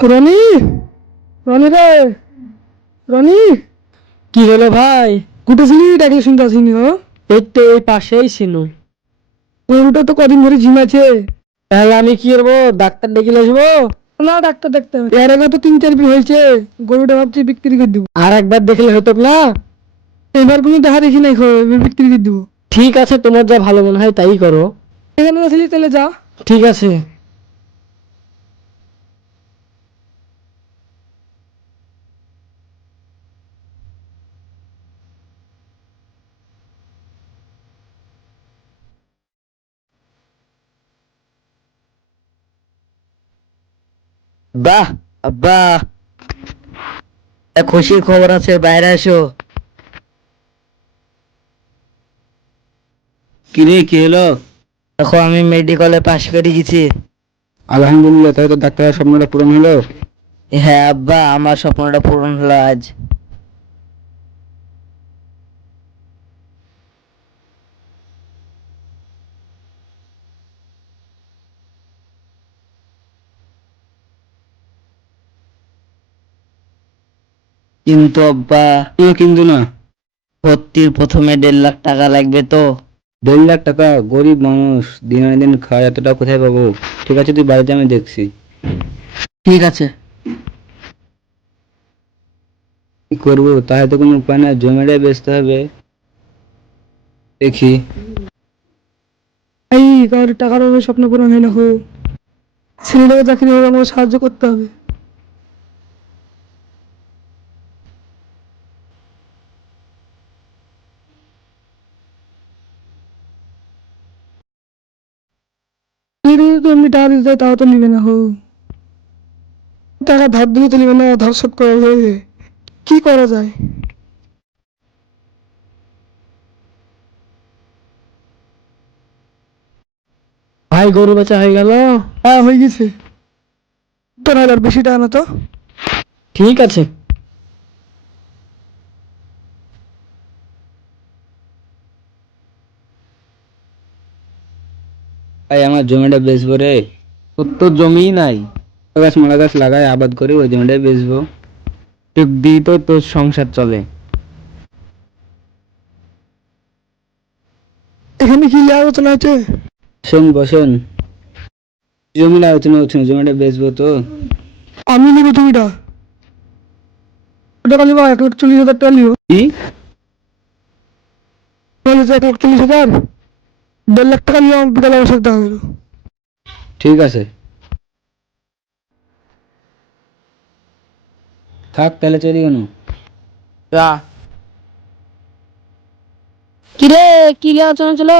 রনি, রনি রে, রনি। কি হলো ভাই? কুটেছিলি ডাকলে শুনতে আসিনি ও? এই তো এই পাশেই ছিল। গরুটা তো কদিন ধরে ঝিমাচ্ছে। তাহলে আমি কি করবো? ডাক্তার ডেকে আসবো? না, ডাক্তার দেখতে হবে, এর আগে তো 3-4 হয়েছে। গরুটা ভাবছি বিক্রি করে দেবো। আর একবার দেখলে হতো না? এবার কোনো দেখা দেখি নাই, এবার বিক্রি করে দেবো। ঠিক আছে, তোমার যা ভালো মনে হয় তাই করো। এখানে আসলি তাহলে যা। ঠিক আছে। বাহ, আব্বা, এক খুশির খবর আছে, বাইরে আসো। কিরে, কি হলো? দেখো, আমি মেডিকেলে পাশ করে গেছি। আলহামদুলিল্লাহ, তাহলে তো ডাক্তারের স্বপ্নটা পূরণ হলো। হ্যাঁ আব্বা, আমার স্বপ্নটা পূরণ হলো আজ। কিন্তু আব্বা, কিন্তু না। ভর্তির প্রথমে 1.5 লাখ টাকা লাগবে তো। 1.5 লাখ টাকা? গরিব মানুষ, দিন আনে দিন খায়, এতটা কোথায় পাবো? ঠিক আছে, তুই বাড়িতে, আমি দেখছি। ঠিক আছে। কি করবো, তাহলে তো কোনো উপায় না, জমিটাই বেচতে হবে। দেখি। এই কারোর টাকার অভাবে স্বপ্ন পূরণ হয় না হো। ছেলেটাকে চাকরি হবে, আমাকে সাহায্য করতে হবে। ছেলেটাকে তো এমনি টাকা দিতে হয়, তাও তো নিবে না হো। টাকা ধার দিলে তো নিবে না, ধার শোধ করা যাবে। কি করা যায়? ভাই, গরু বেচা হয়ে গেল? হ্যাঁ, হয়ে গেছে। তো না, আর বেশি টাকা না তো। ঠিক আছে। ভাই, আমার জমিটা বেচবো রে। তোর তো জমি নাই। গাছ মারা গাছ লাগাই, আবাদ করি, ওই জমিটাই বেচবো। টুক দিয়ে তো তোর সংসার চলে। এখানে কি নিয়ে আলোচনা আছে? বসেন বসেন। জমির আলোচনা হচ্ছে না, জমিটা বেচবো তো। আমি নিবো জমিটা। টাকা নিবো, 1,40,000 টাকা নিবো। কি? 1,40,000, 1.5 লাখ টাকা নিয়ে আমার বিকালে আমার সাথে দেখা হলো। ঠিক আছে, থাক তাহলে, চলি কেন? কিরে, কি আলোচনা চলো?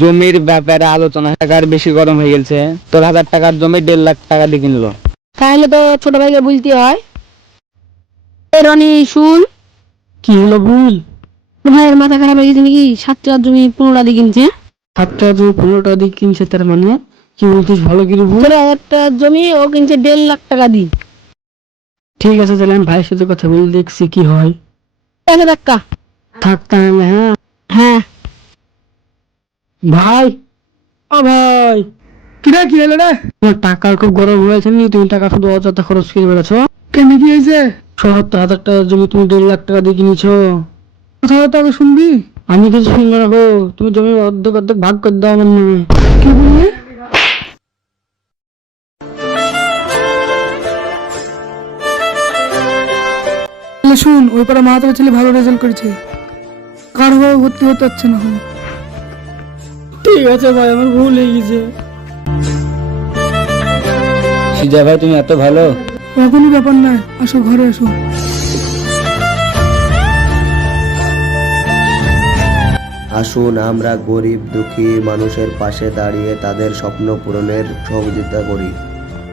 জমির ব্যাপারে আলোচনা, টাকার বেশি গরম হয়ে গেছে। তোর 1,000 টাকার জমি 1.5 লাখ টাকা দিয়ে কিনলো। তাহলে তো ছোট ভাইকে বুঝতে হয়। এ রনি, শুন। কি হলো ভুল? তোর ভাইয়ের মাথা খারাপ হয়ে গেছে নাকি? 7 টাকার জমি 15 দিয়ে কিনছে। 7 টাকা জমি 15 টাকা দিয়ে কিনছে, তার মানে কি বলছিস? ভালো করে ভুল। 15,000 টাকার জমি ও কিনছে 1.5 লাখ টাকা দিয়ে। ঠিক আছে, তাহলে আমি ভাইয়ের সাথে কথা বলে দেখছি কি হয়। একে ধাক্কা। থাক তাহলে। হ্যাঁ হ্যাঁ। ভাই, ও ভাই, কিরে, কি হলো রে? তোমার টাকার খুব গরম হয়েছে নি? তুমি টাকা শুধু অযথা খরচ করে বেড়াছো। কেন, কি হয়েছে? ৭০,০০০ টাকার জমি তুমি 1.5 লাখ টাকা দিয়ে কিনেছো। কথা তো আগে শুনবি। আমি কিছু শুনবো না গো। তুমি জমির অর্ধেক অর্ধেক ভাগ করে দাও আমার নামে। কি বললি? তাহলে শুন, ওই পাড়া মাহাতো ছেলে ভালো রেজাল্ট করেছে, কারো ভাবে ভর্তি হতে পারছে না। ঠিক আছে ভাই, আমার ভুল হয়ে গেছে। সিজা ভাই, তুমি এত ভালো। কোনো ব্যাপার নয়, আসো ঘরে আসো। আসুন আমরা গরিব দুঃখী মানুষের পাশে দাঁড়িয়ে তাদের স্বপ্ন পূরণের সহযোগিতা করি।